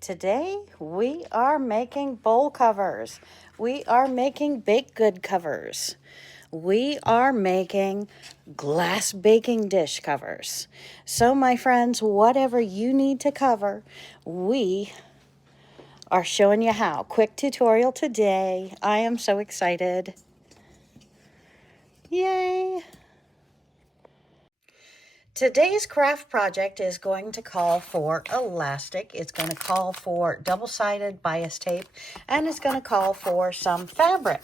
Today we are making bowl covers. We are making baked good covers. We are making glass baking dish covers. So my friends, whatever you need to cover, we are showing you how. Quick tutorial today. I am so excited. Yay! Today's craft project is going to call for elastic. It's going to call for double-sided bias tape, and it's going to call for some fabric.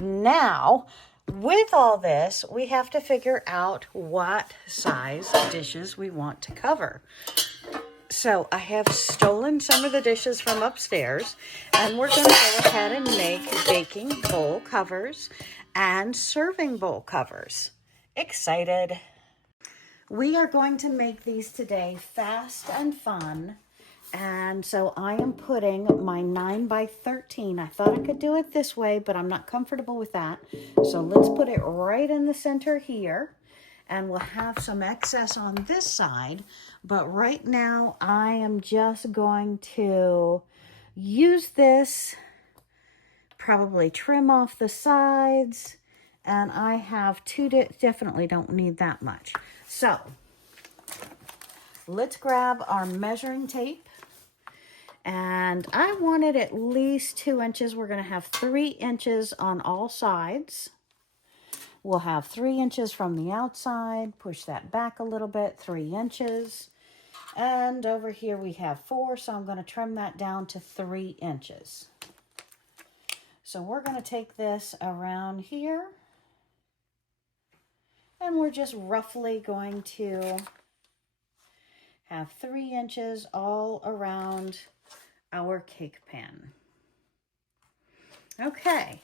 Now, with all this, we have to figure out what size dishes we want to cover. So I have stolen some of the dishes from upstairs, and we're going to go ahead and make baking bowl covers and serving bowl covers. Excited! We are going to make these today fast and fun. And so I am putting my 9 by 13. I thought I could do it this way, but I'm not comfortable with that. So let's put it right in the center here. And we'll have some excess on this side. But right now I am just going to use this, probably trim off the sides. And I have two, definitely don't need that much. So let's grab our measuring tape. And I wanted at least 2 inches. We're going to have 3 inches on all sides. We'll have 3 inches from the outside. Push that back a little bit, 3 inches. And over here we have 4, so I'm going to trim that down to 3 inches. So we're going to take this around here. And we're just roughly going to have 3 inches all around our cake pan. Okay,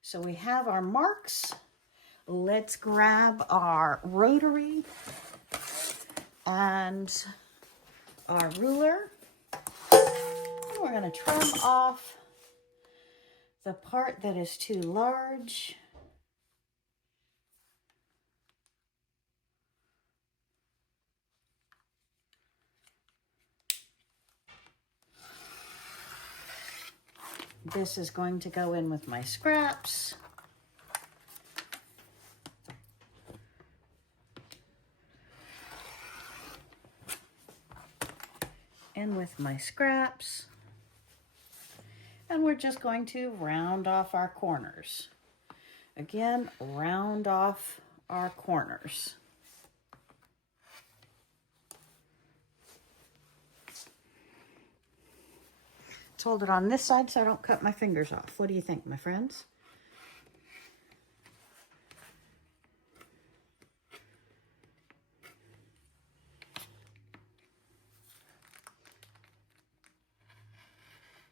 so we have our marks. Let's grab our rotary and our ruler. And we're going to trim off the part that is too large. This is going to go in with my scraps. In with my scraps. And we're just going to round off our corners. Again, round off our corners. Let's hold it on this side so I don't cut my fingers off. What do you think, my friends?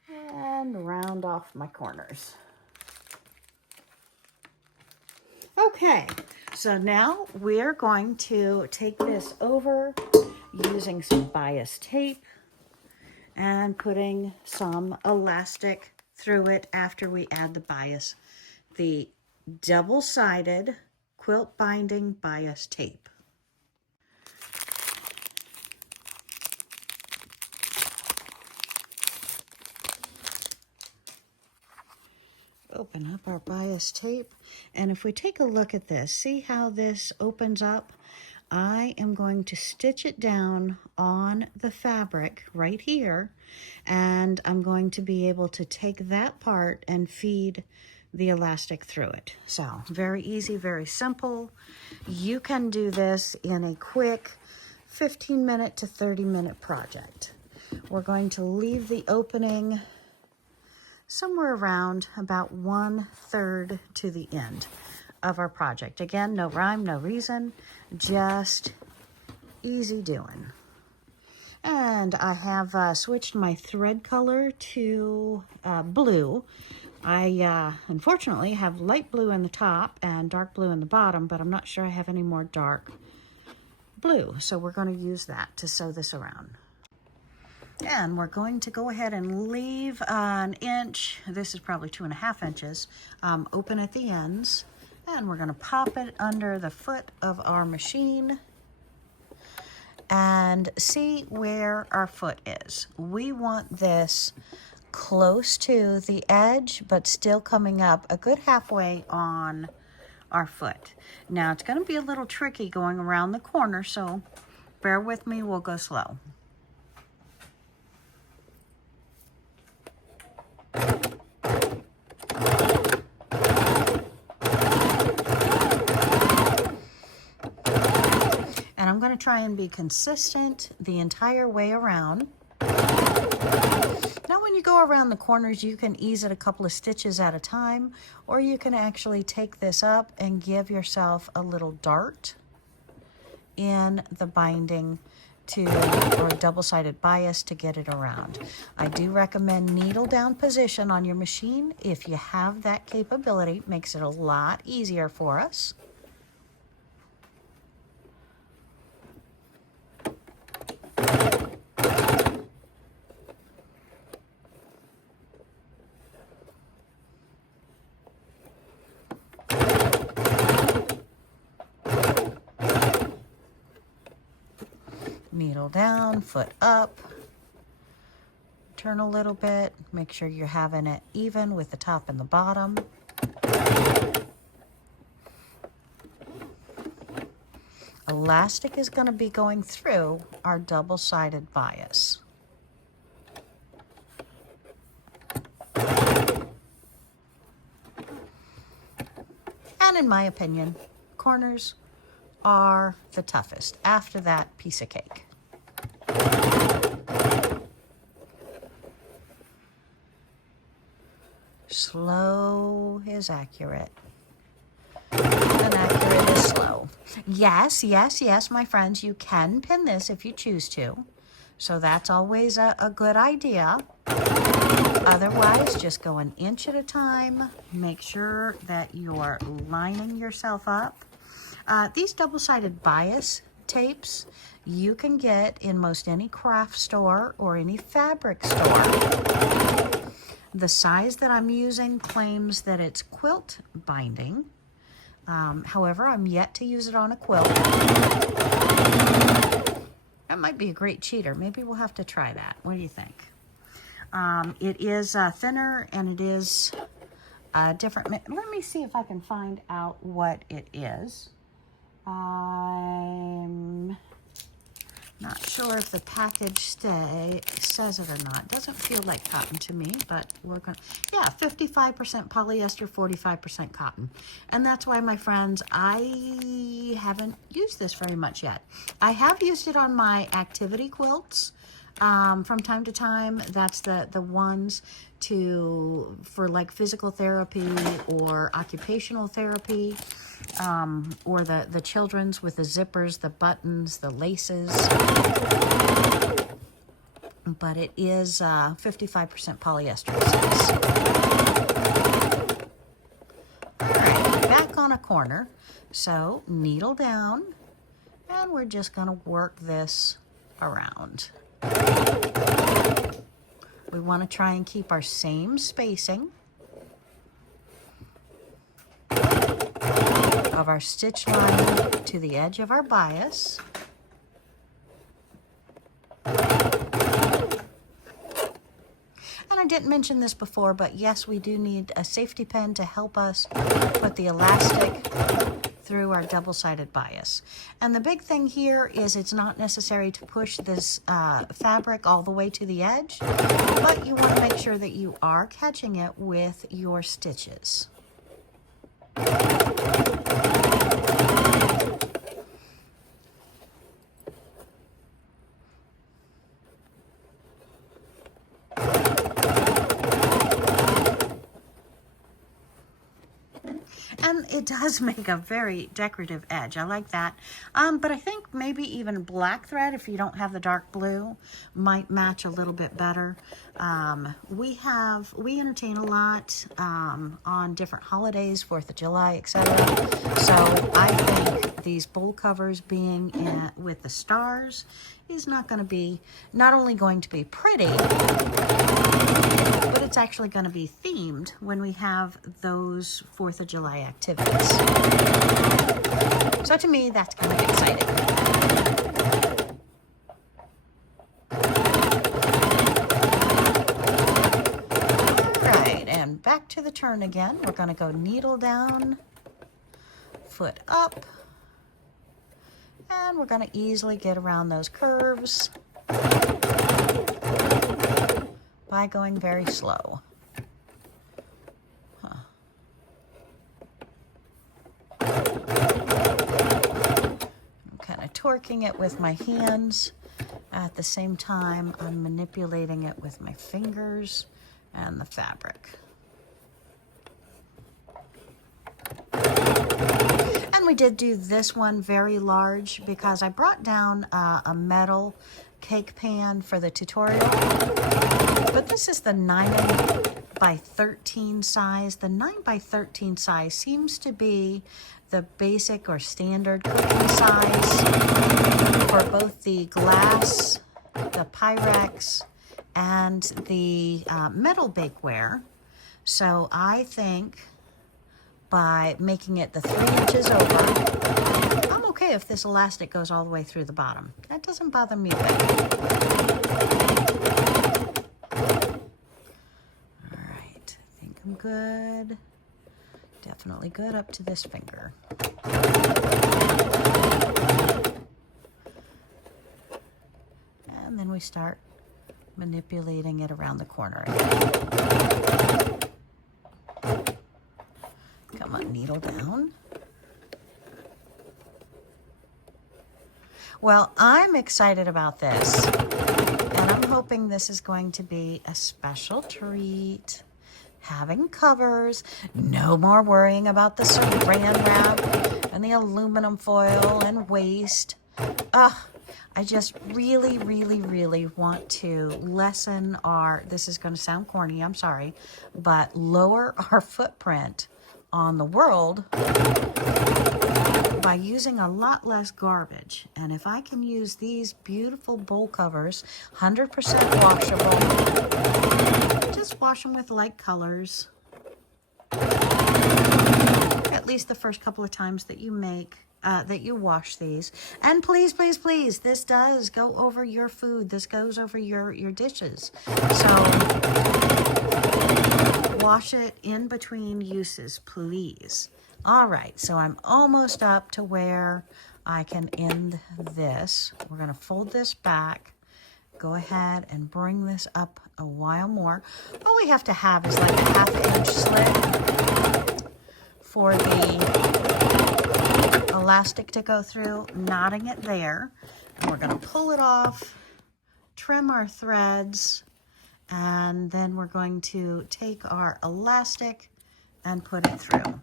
And round off my corners. Okay, so now we're going to take this over using some bias tape and putting some elastic through it after we add the bias, the double-sided quilt binding bias tape. Open up our bias tape, and if we take a look at this, see how this opens up? I am going to stitch it down on the fabric right here, and I'm going to be able to take that part and feed the elastic through it. So very easy, very simple. You can do this in a quick 15-minute to 30-minute project. We're going to leave the opening somewhere around about 1/3 to the end of our project. Again, no rhyme, no reason, just easy doing. And I have switched my thread color to blue. I unfortunately have light blue in the top and dark blue in the bottom, but I'm not sure I have any more dark blue. So we're going to use that to sew this around. And we're going to go ahead and leave an inch, this is probably 2.5 inches, open at the ends. And we're going to pop it under the foot of our machine. and see where our foot is. We want this close to the edge, but still coming up a good halfway on our foot. Now it's going to be a little tricky going around the corner, so bear with me, we'll go slow. And I'm going to try and be consistent the entire way around. Now when you go around the corners, you can ease it a couple of stitches at a time, or you can actually take this up and give yourself a little dart in the binding or double-sided bias to get it around. I do recommend needle down position on your machine. If you have that capability, it makes it a lot easier for us. Needle down, foot up, turn a little bit, make sure you're having it even with the top and the bottom. Elastic is going to be going through our double-sided bias. And in my opinion, corners are the toughest. After that, piece of cake. Slow is accurate, and accurate is slow. Yes, yes, yes, my friends, you can pin this if you choose to. So that's always a good idea. Otherwise, just go an inch at a time. Make sure that you're lining yourself up. These double-sided bias tapes you can get in most any craft store or any fabric store. The size that I'm using claims that it's quilt binding. However, I'm yet to use it on a quilt. That might be a great cheater. Maybe we'll have to try that. What do you think? It is thinner, and it is different. Let me see if I can find out what it is. I'm not sure if the package says it or not. It doesn't feel like cotton to me, but we're going to, yeah, 55% polyester, 45% cotton. And that's why, my friends, I haven't used this very much yet. I have used it on my activity quilts from time to time. That's the ones for like physical therapy or occupational therapy, or the children's with the zippers, the buttons, the laces. But it is 55% polyester. All right, back on a corner. So needle down, and we're just going to work this around. We want to try and keep our same spacing of our stitch line to the edge of our bias. And I didn't mention this before, but yes, we do need a safety pin to help us put the elastic through our double-sided bias. And the big thing here is it's not necessary to push this fabric all the way to the edge, but you want to make sure that you are catching it with your stitches. And it does make a very decorative edge. I like that. But I think maybe even black thread, if you don't have the dark blue, might match a little bit better. We entertain a lot on different holidays, 4th of July, etc. So I think these bowl covers being with the stars is not only going to be pretty, but it's actually going to be themed when we have those 4th of July activities. So to me, that's kind of exciting. back to the turn again. We're going to go needle down, foot up, and we're going to easily get around those curves by going very slow. I'm kind of torquing it with my hands. At the same time, I'm manipulating it with my fingers and the fabric. And we did do this one very large because I brought down a metal cake pan for the tutorial. But this is the 9 by 13 size. The 9 by 13 size seems to be the basic or standard cooking size for both the glass, the Pyrex, and the metal bakeware. So I think by making it the 3 inches over, I'm okay if this elastic goes all the way through the bottom. That doesn't bother me a bit. All right, I think I'm good. Definitely good up to this finger. And then we start manipulating it around the corner again. Come on, needle down. Well, I'm excited about this, and I'm hoping this is going to be a special treat. Having covers, no more worrying about the saran wrap and the aluminum foil and waste. I just really, really, really want to lessen our, this is going to sound corny, I'm sorry, but lower our footprint on the world by using a lot less garbage. And if I can use these beautiful bowl covers, 100% washable, just wash them with light colors, at least the first couple of times that you make, that you wash these. And please, please, please, this does go over your food. This goes over your dishes. So wash it in between uses, please. All right, so I'm almost up to where I can end this. We're going to fold this back, go ahead and bring this up a while more. All we have to have is like a 1/2 inch slit for the elastic to go through, knotting it there. And we're going to pull it off, trim our threads, and then we're going to take our elastic and put it through.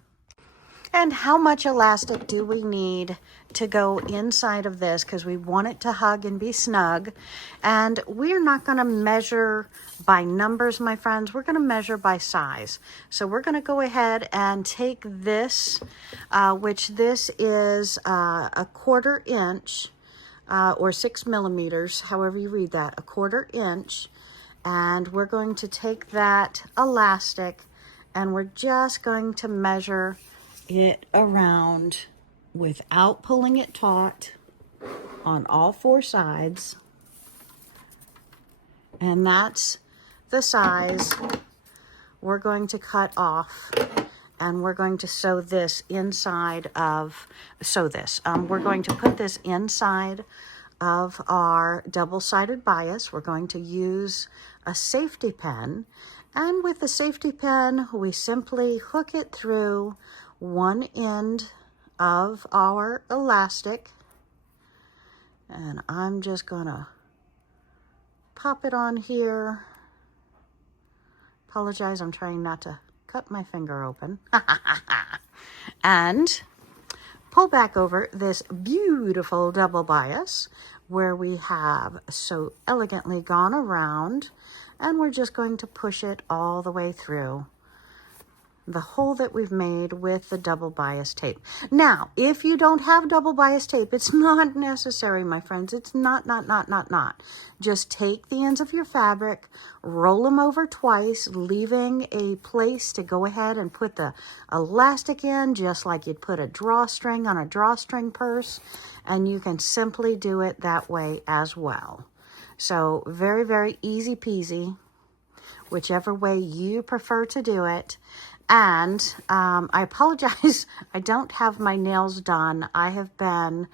And how much elastic do we need to go inside of this? Because we want it to hug and be snug. And we're not going to measure by numbers, my friends. We're going to measure by size. So we're going to go ahead and take this, which this is a 1/4 inch or 6 millimeters, however you read that, a 1/4 inch. And we're going to take that elastic and we're just going to measure it around without pulling it taut on all 4 sides. And that's the size we're going to cut off, and we're going to sew this inside of, we're going to put this inside of our double-sided bias. We're going to use a safety pin, and with the safety pin we simply hook it through one end of our elastic, and I'm just gonna pop it on here. Apologize, I'm trying not to cut my finger open. And pull back over this beautiful double bias where we have so elegantly gone around, and we're just going to push it all the way through the hole that we've made with the double bias tape. Now, if you don't have double bias tape, it's not necessary, my friends. It's not. Just take the ends of your fabric, roll them over twice, leaving a place to go ahead and put the elastic in, just like you'd put a drawstring on a drawstring purse, and you can simply do it that way as well. So very, very easy peasy. whichever way you prefer to do it. And I apologize, I don't have my nails done. I have been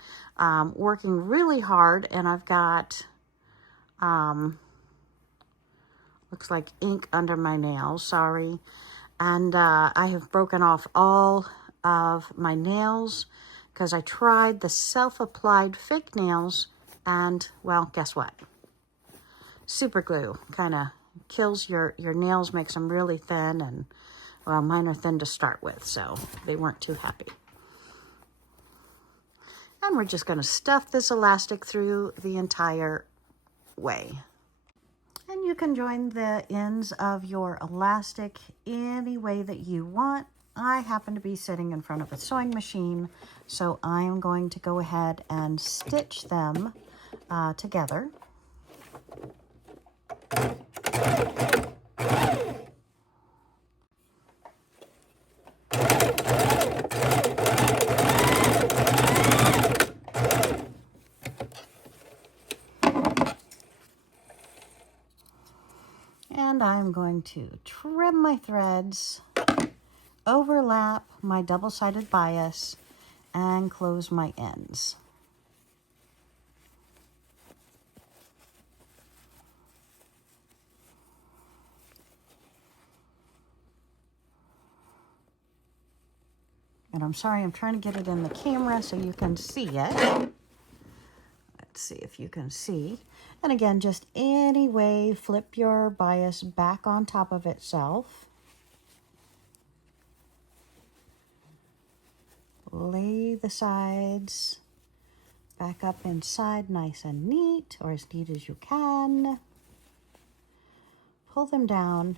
working really hard, and I've got, looks like ink under my nails, sorry. And I have broken off all of my nails because I tried the self-applied fake nails, and, well, guess what? Super glue kind of kills your nails, makes them really thin, and, well, mine are thin to start with, so they weren't too happy. And we're just going to stuff this elastic through the entire way. And you can join the ends of your elastic any way that you want. I happen to be sitting in front of a sewing machine, so I am going to go ahead and stitch them together. And I'm going to trim my threads, overlap my double-sided bias, and close my ends. And I'm sorry, I'm trying to get it in the camera so you can see it. Let's see if you can see. And again, just any way, flip your bias back on top of itself. Lay the sides back up inside nice and neat, or as neat as you can. Pull them down,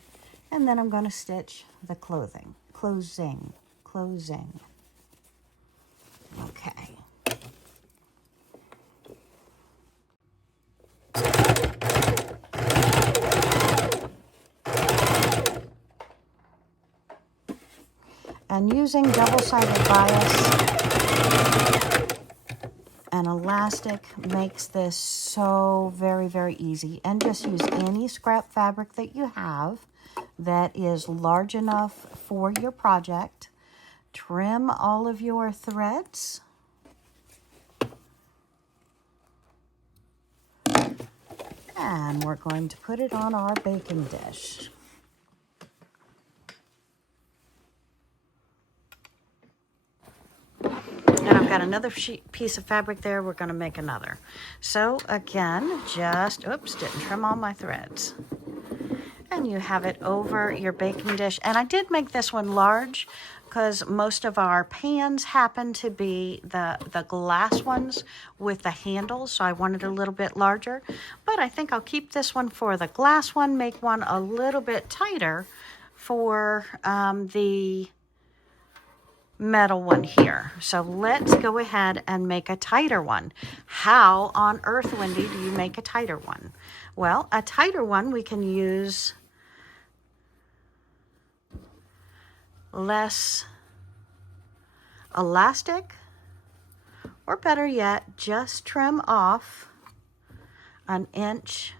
and then I'm going to stitch the closing. Okay. And using double-sided bias and elastic makes this so very, very easy. And just use any scrap fabric that you have that is large enough for your project. Trim all of your threads. And we're going to put it on our baking dish. And I've got another piece of fabric there. We're going to make another. So again, just, oops, didn't trim all my threads. And you have it over your baking dish. And I did make this one large because most of our pans happen to be the glass ones with the handles. So I wanted a little bit larger. But I think I'll keep this one for the glass one, make one a little bit tighter for the metal one here. So let's go ahead and make a tighter one. How on earth, Wendy, do you make a tighter one? Well, a tighter one, we can use less elastic, or better yet, just trim off an inch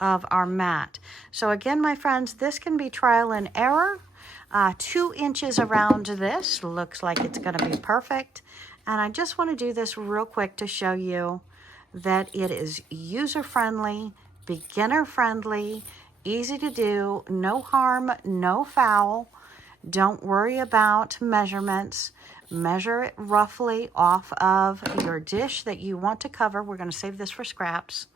of our mat. So again, my friends, this can be trial and error. 2 inches around this looks like it's going to be perfect. And I just want to do this real quick to show you that it is user-friendly, beginner-friendly, easy to do, no harm, no foul. Don't worry about measurements. Measure it roughly off of your dish that you want to cover. We're going to save this for scraps.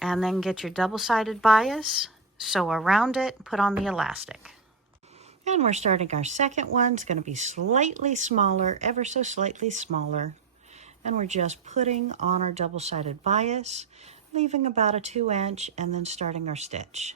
And then get your double-sided bias, sew around it, put on the elastic. And we're starting our second one. It's going to be slightly smaller, ever so slightly smaller. And we're just putting on our double-sided bias, leaving about a 2-inch, and then starting our stitch.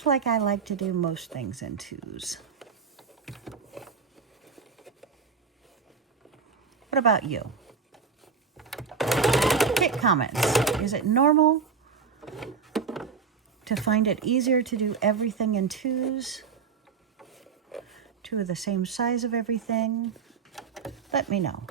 Seems like I like to do most things in twos. What about you? Hit comments. Is it normal to find it easier to do everything in twos? Two of the same size of everything? Let me know.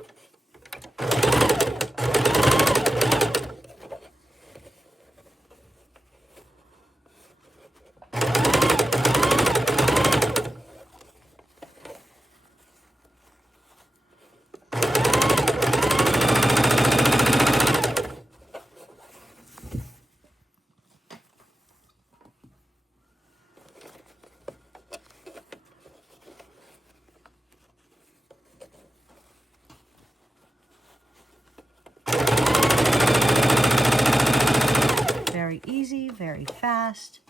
Very easy, very fast,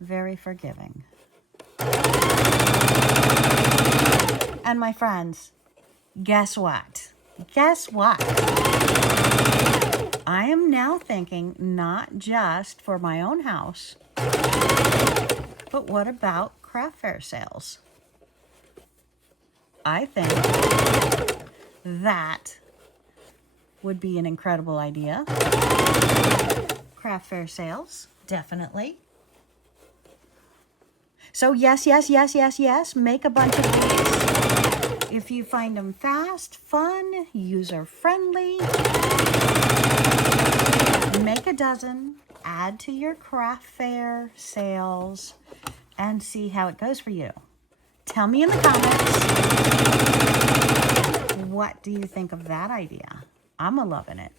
very forgiving. And my friends, guess what? Guess what? I am now thinking not just for my own house, but what about craft fair sales? I think that would be an incredible idea. Craft fair sales, definitely. So yes, yes, yes, yes, yes, make a bunch of these. If you find them fast, fun, user-friendly, make a dozen, add to your craft fair sales, and see how it goes for you. Tell me in the comments, what do you think of that idea? I'm a-loving it.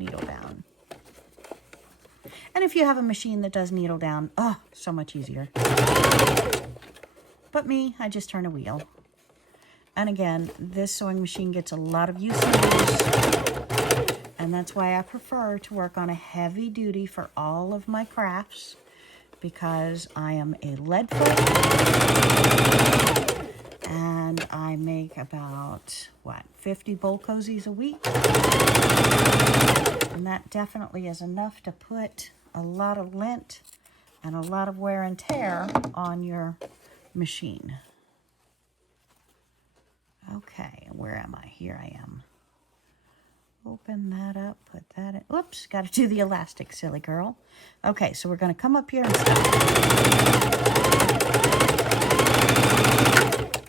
Needle down. And if you have a machine that does needle down, oh, so much easier. But me, I just turn a wheel. And again, this sewing machine gets a lot of use and use. And that's why I prefer to work on a heavy duty for all of my crafts, because I am a lead foot and I make about, 50 bowl cozies a week. And that definitely is enough to put a lot of lint and a lot of wear and tear on your machine. Okay, where am I? Here I am. Open that up, put that in. Oops, got to do the elastic, silly girl. Okay, so we're going to come up here and stop.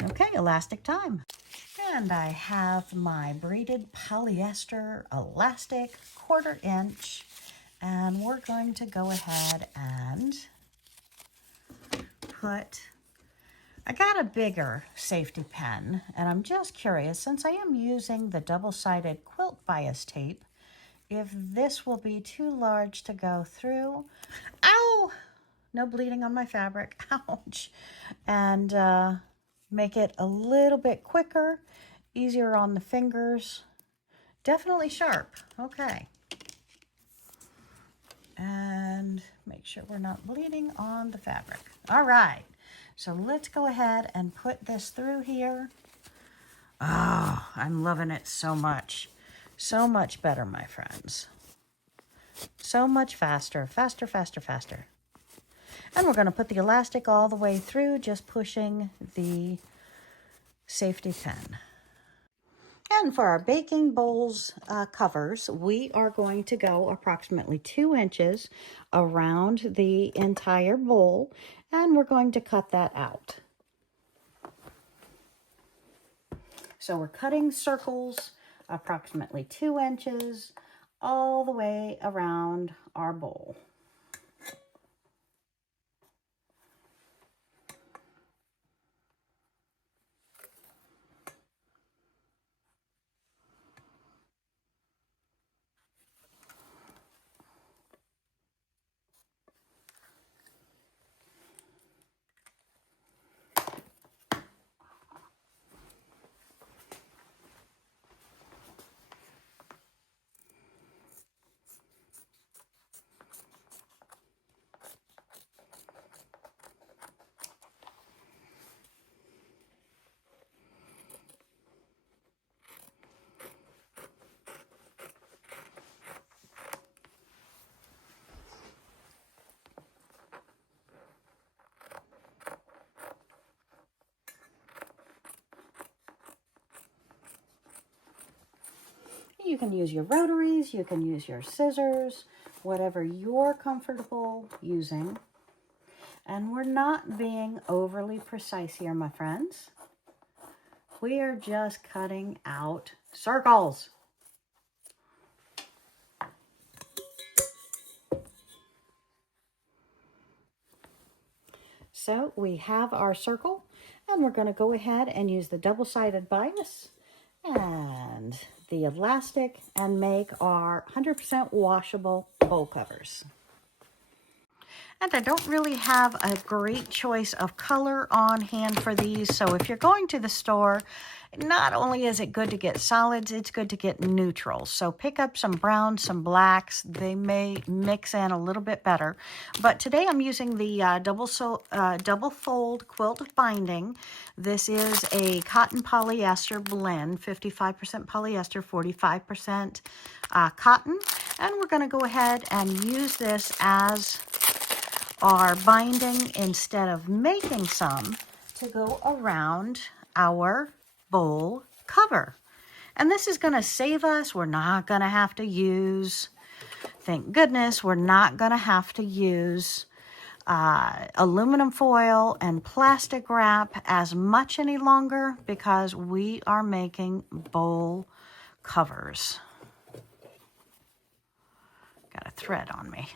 Okay, elastic time. And I have my braided polyester elastic 1/4 inch, and we're going to go ahead and put, I got a bigger safety pin, and I'm just curious, since I am using the double-sided quilt bias tape, if this will be too large to go through. Ow! No bleeding on my fabric. Ouch. And make it a little bit quicker, easier on the fingers. Definitely sharp. Okay. And make sure we're not bleeding on the fabric. All right. So let's go ahead and put this through here. Oh, I'm loving it so much. So much better, my friends. So much faster, faster, faster, faster. And we're going to put the elastic all the way through, just pushing the safety pin. And for our baking bowls covers, we are going to go approximately 2 inches around the entire bowl, and we're going to cut that out. So we're cutting circles approximately 2 inches all the way around our bowl. You can use your rotaries, you can use your scissors, whatever you're comfortable using. And we're not being overly precise here, my friends. We are just cutting out circles. So we have our circle, and we're going to go ahead and use the double-sided bias and the elastic and make our 100% washable bowl covers. And I don't really have a great choice of color on hand for these. So if you're going to the store, not only is it good to get solids, it's good to get neutrals. So pick up some browns, some blacks. They may mix in a little bit better. But today I'm using the double fold quilt binding. This is a cotton polyester blend, 55% polyester, 45% cotton. And we're going to go ahead and use this as our binding instead of making some to go around our bowl cover. And this is going to save us. We're not going to have to use, thank goodness, we're not going to have to use aluminum foil and plastic wrap as much any longer because we are making bowl covers. Got a thread on me.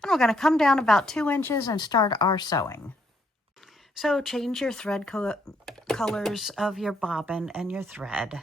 And we're going to come down about 2 inches and start our sewing. So change your thread colors of your bobbin and your thread.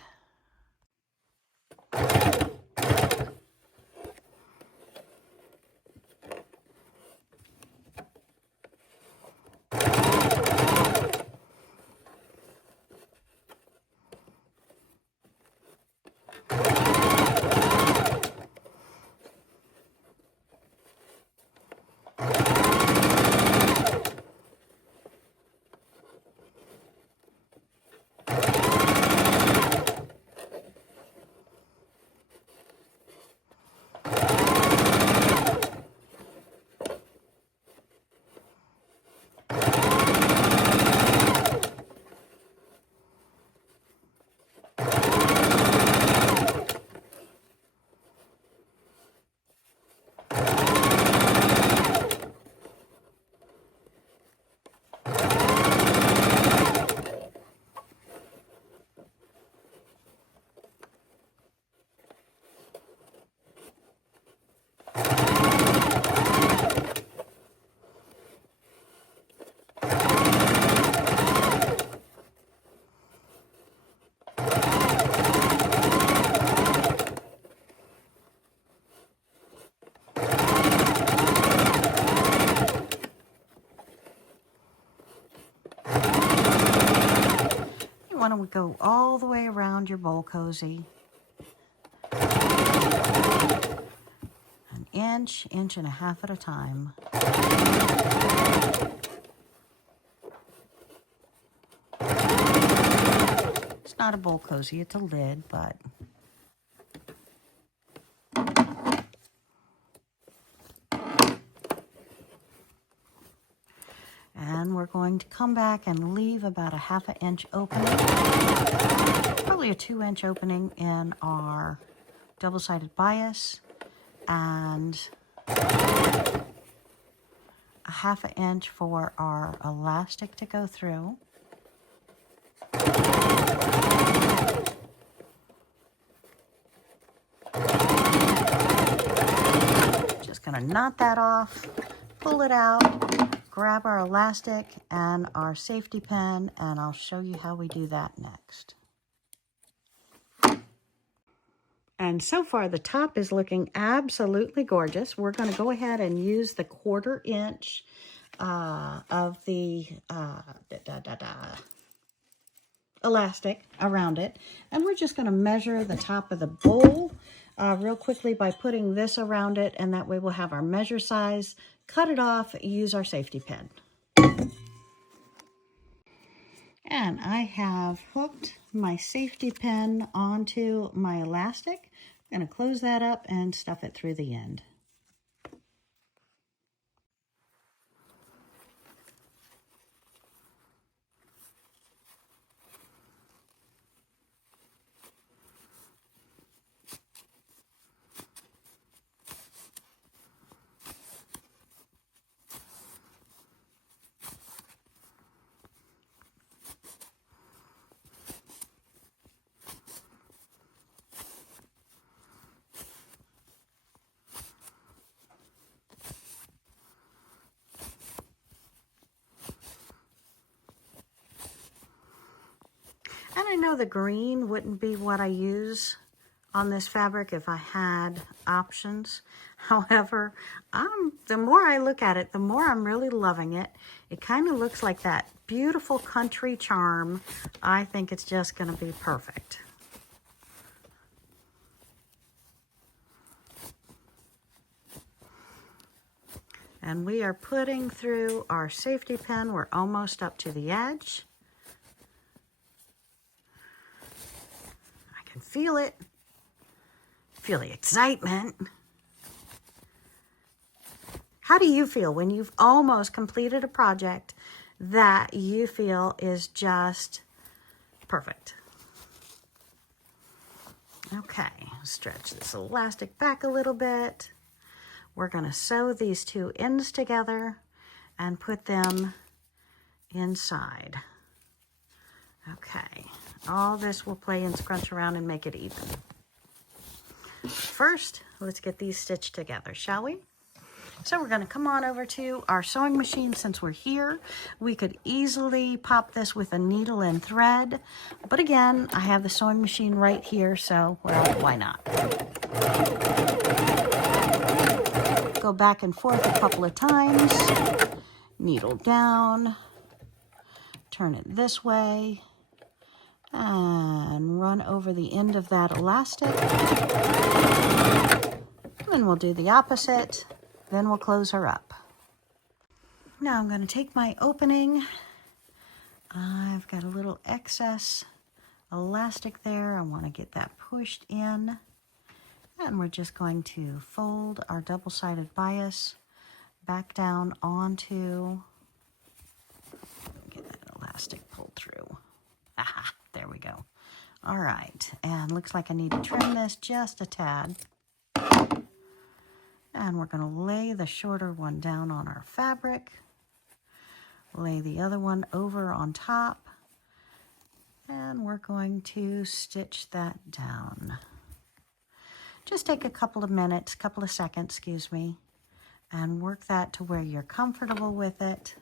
You want to go all the way around your bowl cozy. An inch, inch and a half at a time. It's not a bowl cozy, it's a lid, but and we're going to come back and leave about a 1/2 inch opening, probably a 2-inch opening in our double-sided bias, and a 1/2 inch for our elastic to go through. Just gonna knot that off, pull it out, grab our elastic and our safety pin, and I'll show you how we do that next. And so far the top is looking absolutely gorgeous. We're going to go ahead and use the 1/4 inch of the elastic around it. And we're just going to measure the top of the bowl real quickly by putting this around it, and that way we'll have our measure size, cut it off, use our safety pin. And I have hooked my safety pin onto my elastic. I'm going to close that up and stuff it through the end. And I know the green wouldn't be what I use on this fabric if I had options. However, the more I look at it, the more I'm really loving it. It kind of looks like that beautiful country charm. I think it's just going to be perfect. And we are putting through our safety pin. We're almost up to the edge. I can feel it. Feel the excitement. How do you feel when you've almost completed a project that you feel is just perfect? Okay, stretch this elastic back a little bit. We're going to sew these two ends together and put them inside. Okay, all this will play and scrunch around and make it even. First, let's get these stitched together, shall we? So we're going to come on over to our sewing machine. Since we're here, we could easily pop this with a needle and thread. But again, I have the sewing machine right here, so well, why not? Go back and forth a couple of times. Needle down. Turn it this way. And run over the end of that elastic. Then we'll do the opposite. Then we'll close her up. Now I'm going to take my opening. I've got a little excess elastic there. I want to get that pushed in. And we're just going to fold our double-sided bias back down onto, get that elastic pulled through. Aha, there we go. All right, and looks like I need to trim this just a tad. And we're going to lay the shorter one down on our fabric. Lay the other one over on top. And we're going to stitch that down. Just take a couple of minutes, couple of seconds, excuse me, and work that to where you're comfortable with it.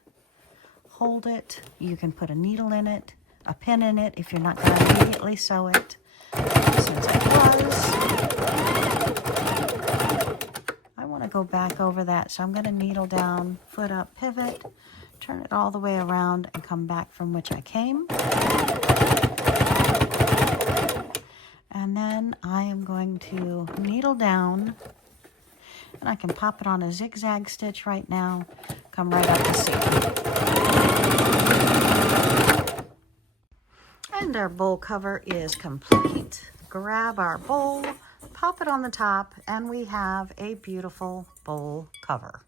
Hold it. You can put a needle in it, a pin in it if you're not going to immediately sew it. Since it was, I want to go back over that, so I'm going to needle down, foot up, pivot, turn it all the way around, and come back from which I came. And then I am going to needle down, and I can pop it on a zigzag stitch right now, come right up the seam. And our bowl cover is complete. Grab our bowl, pop it on the top, and we have a beautiful bowl cover.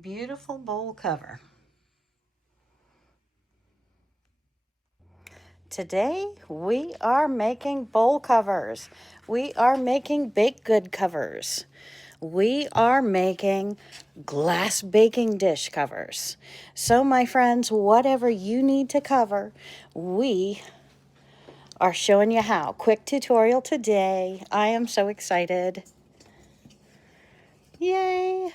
Beautiful bowl cover. Today we are making bowl covers. We are making baked good covers. We are making glass baking dish covers. So my friends, whatever you need to cover, we are showing you how. Quick tutorial today. I am so excited. Yay!